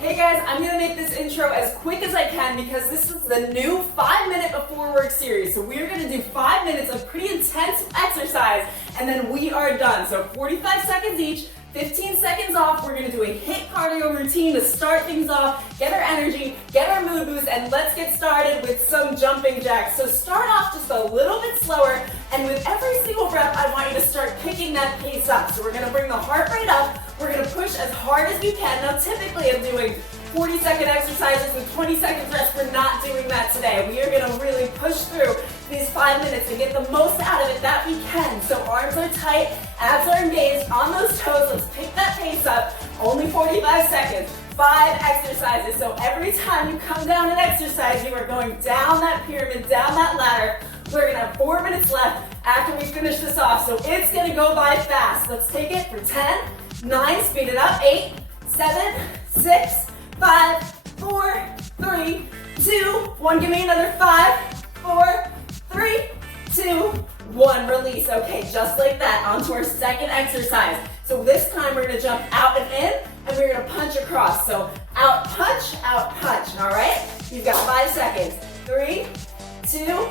Hey guys, I'm gonna make this intro as quick as I can because this is the new 5-minute before work series. So we're gonna do 5 minutes of pretty intense exercise and then we are done. So 45 seconds each, 15 seconds off. We're gonna do a HIIT cardio routine to start things off, get our energy, get our mood boost, and let's get started with some jumping jacks. So start off just a little bit slower, and with every single rep, I want you to start picking that pace up. So we're gonna bring the heart rate up, we're gonna push as hard as you can. Now typically I'm doing 40-second exercises with 20 seconds rest. We're not doing that today. We are gonna really push through these 5 minutes and get the most out of it that we can. So arms are tight, abs are engaged, on those toes. Let's pick that pace up. Only 45 seconds, 5 exercises. So every time you come down an exercise, you are going down that pyramid, down that ladder. We're gonna have 4 minutes left after we finish this off. So it's gonna go by fast. Let's take it for 10, 9, speed it up, 8, 7, 6, 5, 4, 3, 2, 1. Give me another 5, 4, 3, 2, 1. Release. Okay, just like that. On to our second exercise. So this time we're gonna jump out and in, and we're gonna punch across. So out, punch, all right? You've got 5 seconds. 3, 2,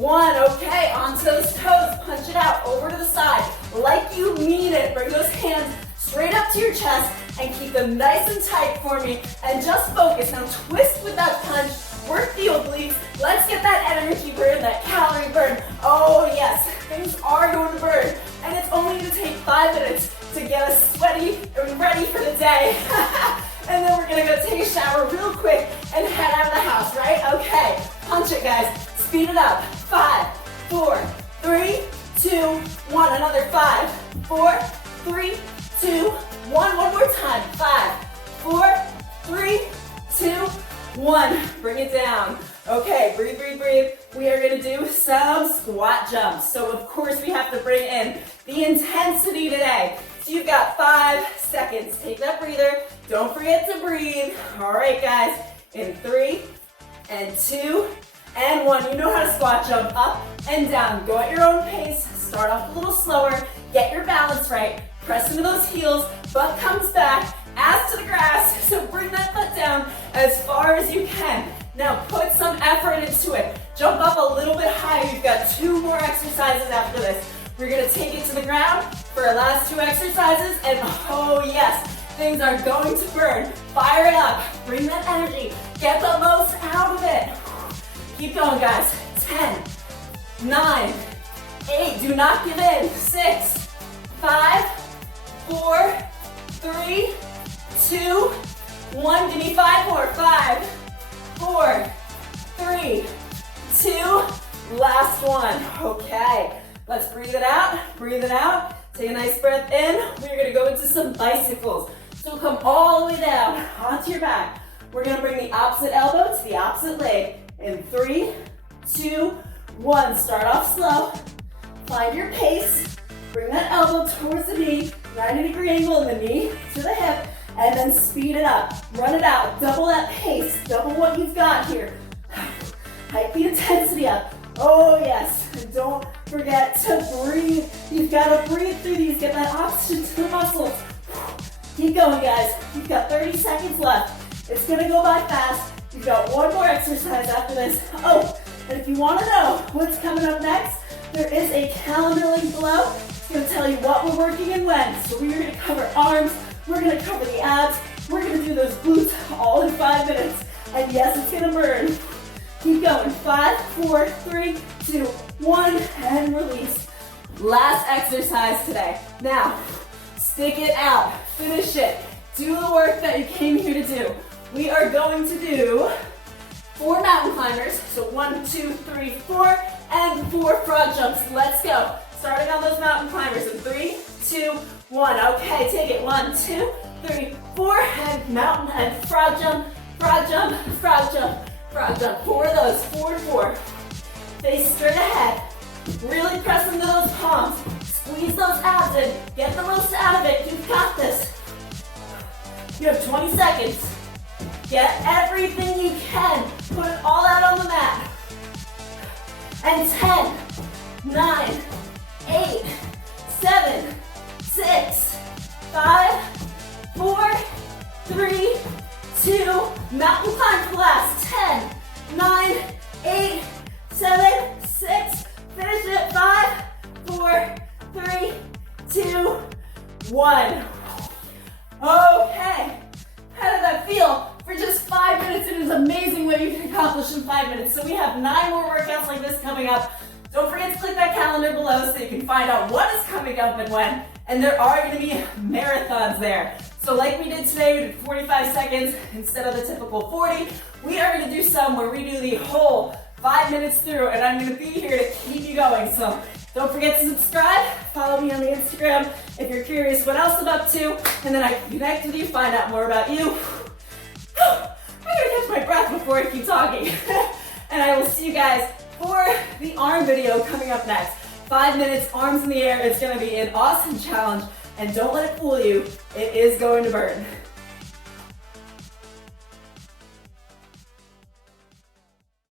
1. Okay, onto those toes. Punch it out, over to the side, like you mean it. Bring those hands straight up to your chest and keep them nice and tight for me. And just focus. Now twist with that punch. Work the obliques. Let's get that energy burn, that calorie burn. Oh yes, things are going to burn. And it's only going to take 5 minutes to get us sweaty and ready for the day. And then we're going to go take a shower real quick and head out of the house, right? Okay, punch it guys. Speed it up. 5, 4, 3, 2, 1. Another 5, 4, 3, 2, 1. One more time. 5, 4, 3, 2, 1. Bring it down. Okay, breathe, breathe, breathe. We are gonna do some squat jumps. So of course we have to bring in the intensity today. So you've got 5 seconds. Take that breather. Don't forget to breathe. All right, guys. In 3, and 2, and 1. You know how to squat jump up and down. Go at your own pace. Start off a little slower. Get your balance right. Press into those heels. Butt comes back. Ass to the grass. So bring that butt down as far as you can. Now put some effort into it. Jump up a little bit higher. You've got 2 more exercises after this. We're gonna take it to the ground for our last 2 exercises. And oh yes, things are going to burn. Fire it up. Bring that energy. Get the most out of it. Keep going, guys. 10, 9, 8. Do not give in. 6, 5, 4, 3, 2, 1. Give me 5 more. 5, 4, 3, 2. Last one. Okay. Let's breathe it out. Breathe it out. Take a nice breath in. We're going to go into some bicycles. So come all the way down onto your back. We're going to bring the opposite elbow to the opposite leg. In 3, 2, 1. Start off slow. Find your pace. Bring that elbow towards the knee. 90-degree angle in the knee to the hip. And then speed it up. Run it out. Double that pace. Double what you've got here. Hike the intensity up. Oh yes. And don't forget to breathe. You've got to breathe through these. Get that oxygen to the muscles. Keep going, guys. You've got 30 seconds left. It's going to go by fast. You've got 1 more exercise after this. Oh, and if you want to know what's coming up next, there is a calendar link below. It's going to tell you what we're working and when. So we're going to cover arms, we're going to cover the abs, we're going to do those glutes all in 5 minutes. And yes, it's going to burn. Keep going. 5, 4, 3, 2, 1, and release. Last exercise today. Now, stick it out. Finish it. Do the work that you came here to do. We are going to do 4 mountain climbers. So 1, 2, 3, 4, and 4 frog jumps. Let's go. Starting on those mountain climbers in 3, 2, 1. Okay, take it. 1, 2, 3, 4, and mountain and frog jump, frog jump, frog jump, frog jump. 4 of those. 4 to 4. Face straight ahead. Really press into those palms. Squeeze those abs in. Get the most out of it. You've got this. You have 20 seconds. Get everything you can. Put it all out on the mat. And 10, 9, 8, 7, 6, 5, 4, 3, 2, mountain climb for the last 10, 9, 8, 7, 6, finish it, 5, 4, 3, 2, 1. Okay, how did that feel? For just 5 minutes, it is amazing what you can accomplish in 5 minutes. So we have 9 more workouts like this coming up. Don't forget to click that calendar below so you can find out what is coming up and when. And there are going to be marathons there. So like we did today, we did 45 seconds instead of the typical 40. We are going to do some where we do the whole 5 minutes through, and I'm going to be here to keep you going. So don't forget to subscribe, follow me on the Instagram if you're curious what else I'm up to, and then I can connect with you, find out more about you. I'm going to catch my breath before I keep talking. And I will see you guys for the arm video coming up next. 5 minutes, arms in the air. It's going to be an awesome challenge, and don't let it fool you. It is going to burn.